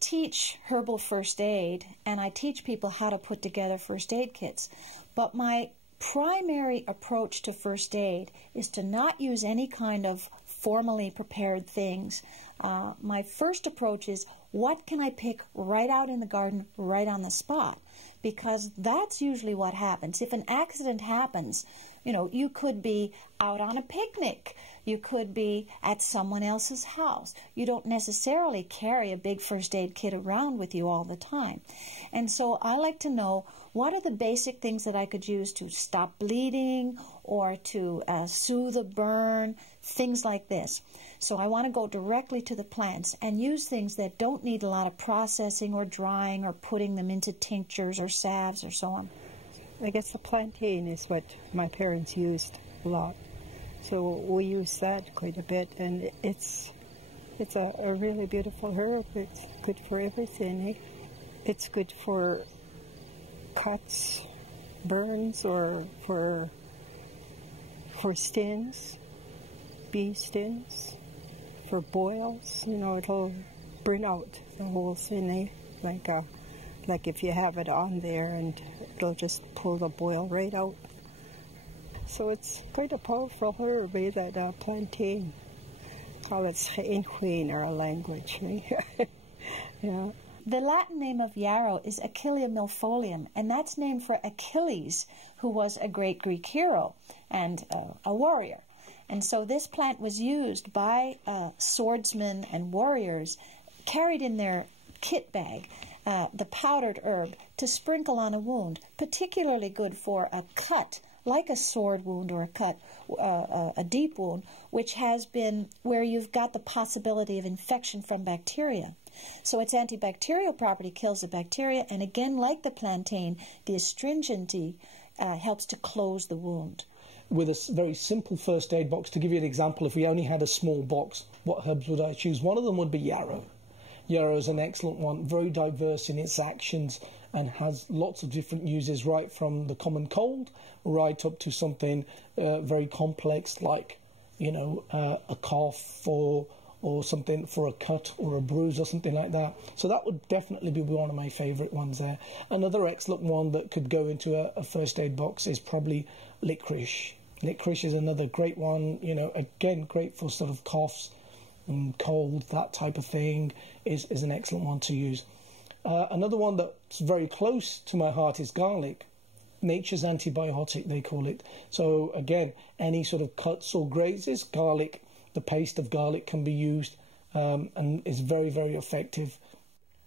teach herbal first aid, and I teach people how to put together first aid kits, but my primary approach to first aid is to not use any kind of formally prepared things. My first approach is, what can I pick right out in the garden, right on the spot? Because that's usually what happens. If an accident happens, you know, you could be out on a picnic. You could be at someone else's house. You don't necessarily carry a big first aid kit around with you all the time. And so I like to know, what are the basic things that I could use to stop bleeding or to soothe a burn, things like this. So I want to go directly to the plants and use things that don't need a lot of processing or drying or putting them into tinctures or salves or so on. I guess the plantain is what my parents used a lot. So we use that quite a bit, and it's a really beautiful herb. It's good for everything. Eh? It's good for cuts, burns, or for stings, bee stings, for boils. You know, it'll burn out the whole thing. Eh? Like if you have it on there, and it'll just pull the boil right out. So it's quite a powerful herb, eh, that plantain. Call it Echinacea in our language. Eh? Yeah. The Latin name of yarrow is Achillea milfolium, and that's named for Achilles, who was a great Greek hero and a warrior. And so this plant was used by swordsmen and warriors, carried in their kit bag, the powdered herb, to sprinkle on a wound, particularly good for a cut, like a sword wound or a cut, a deep wound, which has been where you've got the possibility of infection from bacteria. So its antibacterial property kills the bacteria, and again, like the plantain, the astringency helps to close the wound. With a very simple first aid box, to give you an example, if we only had a small box, what herbs would I choose? One of them would be yarrow. Yarrow is an excellent one, very diverse in its actions and has lots of different uses, right from the common cold right up to something very complex like, you know, a cough or something for a cut or a bruise or something like that. So that would definitely be one of my favourite ones there. Another excellent one that could go into a first aid box is probably licorice. Licorice is another great one, you know, again, great for sort of coughs and cold, that type of thing, is an excellent one to use. Another one that's very close to my heart is garlic. Nature's antibiotic, they call it. So again, any sort of cuts or grazes, garlic, the paste of garlic can be used and is very, very effective.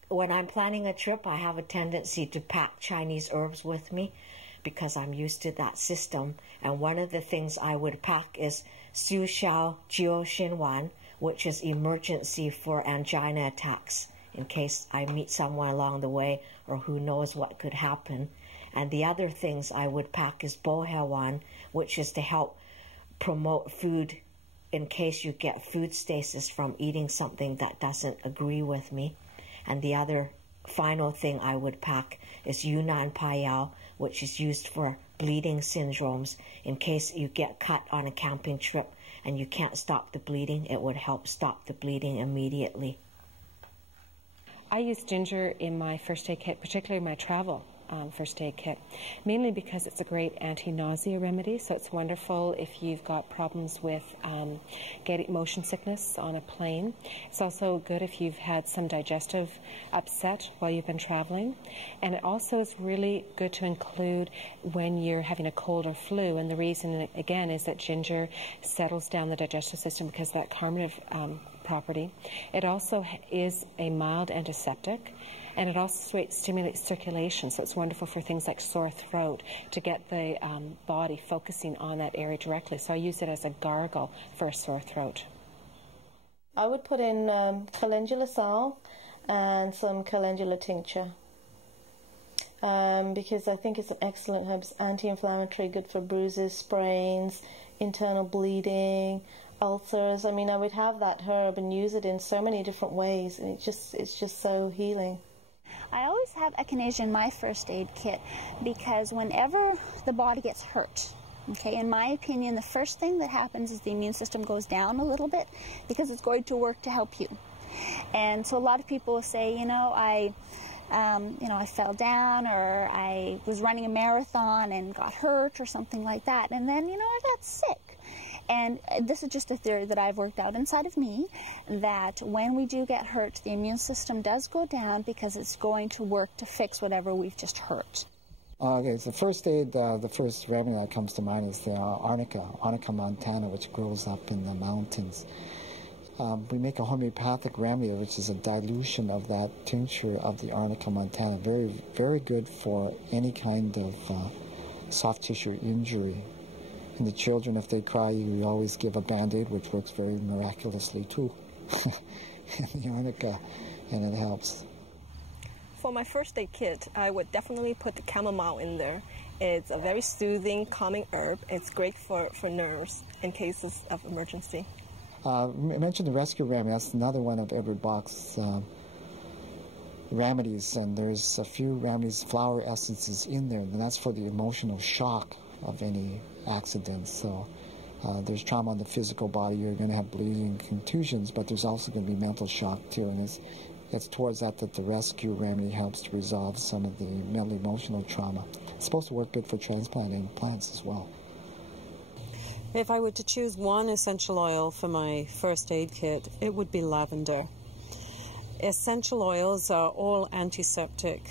When I'm planning a trip, I have a tendency to pack Chinese herbs with me because I'm used to that system. And one of the things I would pack is Su Xiao Jiu Xin Wan, which is emergency for angina attacks, in case I meet someone along the way or who knows what could happen. And the other things I would pack is Bo Hao Wan, which is to help promote food in case you get food stasis from eating something that doesn't agree with me. And the other final thing I would pack is Yunnan Payao, which is used for bleeding syndromes. In case you get cut on a camping trip and you can't stop the bleeding, it would help stop the bleeding immediately. I use ginger in my first aid kit, particularly my travel first aid kit, mainly because it's a great anti-nausea remedy. So it's wonderful if you've got problems with getting motion sickness on a plane. It's also good if you've had some digestive upset while you've been traveling. And it also is really good to include when you're having a cold or flu. And the reason, again, is that ginger settles down the digestive system because of that carminative property. It also is a mild antiseptic, and it also stimulates circulation, so it's wonderful for things like sore throat, to get the body focusing on that area directly. So I use it as a gargle for a sore throat. I would put in calendula salve and some calendula tincture because I think it's an excellent herb. It's anti-inflammatory, good for bruises, sprains, internal bleeding, ulcers. I mean, I would have that herb and use it in so many different ways, and it's just so healing. I always have echinacea in my first aid kit because whenever the body gets hurt, okay, in my opinion, the first thing that happens is the immune system goes down a little bit because it's going to work to help you. And so a lot of people will say, I fell down, or I was running a marathon and got hurt or something like that, and then, I got sick. And this is just a theory that I've worked out inside of me, that when we do get hurt, the immune system does go down because it's going to work to fix whatever we've just hurt. Okay, so first aid, the first remedy that comes to mind is the Arnica montana, which grows up in the mountains. We make a homeopathic remedy, which is a dilution of that tincture of the Arnica montana. Very, very good for any kind of soft tissue injury. And the children, if they cry, you always give a Band-Aid, which works very miraculously too. The Arnica, and it helps. For my first aid kit, I would definitely put the chamomile in there. It's a very soothing, calming herb. It's great for nerves in cases of emergency. I mentioned the rescue remedy. That's another one of Edward Bach's remedies, and there's a few remedies, flower essences in there, and that's for the emotional shock of any accident. So there's trauma on the physical body. You're going to have bleeding, contusions, but there's also going to be mental shock too, and it's towards that the rescue remedy helps to resolve some of the mental emotional trauma. It's supposed to work good for transplanting plants as well. If I were to choose one essential oil for my first aid kit, it would be lavender. Essential oils are all antiseptic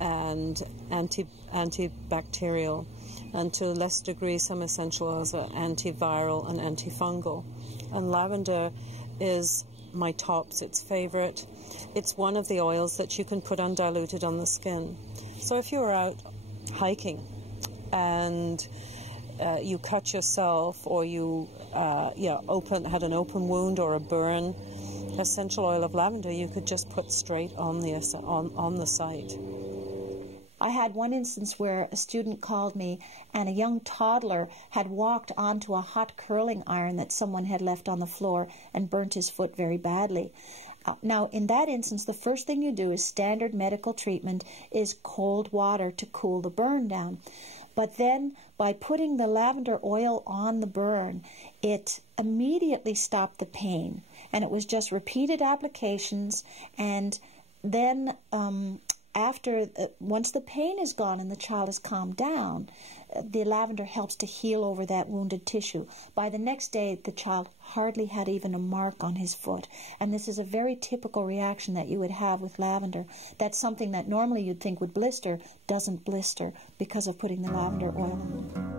and antibacterial, and to a less degree some essential oils are antiviral and antifungal. And lavender is my tops, its favorite. It's one of the oils that you can put undiluted on the skin. So if you're out hiking and you cut yourself, or you had an open wound or a burn, essential oil of lavender you could just put straight on the site. I had one instance where a student called me, and a young toddler had walked onto a hot curling iron that someone had left on the floor and burnt his foot very badly. Now, in that instance, the first thing you do is standard medical treatment is cold water to cool the burn down. But then, by putting the lavender oil on the burn, it immediately stopped the pain. And it was just repeated applications, and then once the pain is gone and the child is calmed down, the lavender helps to heal over that wounded tissue. By the next day, the child hardly had even a mark on his foot. And this is a very typical reaction that you would have with lavender. That's something that normally you'd think would blister, doesn't blister because of putting the lavender oil on.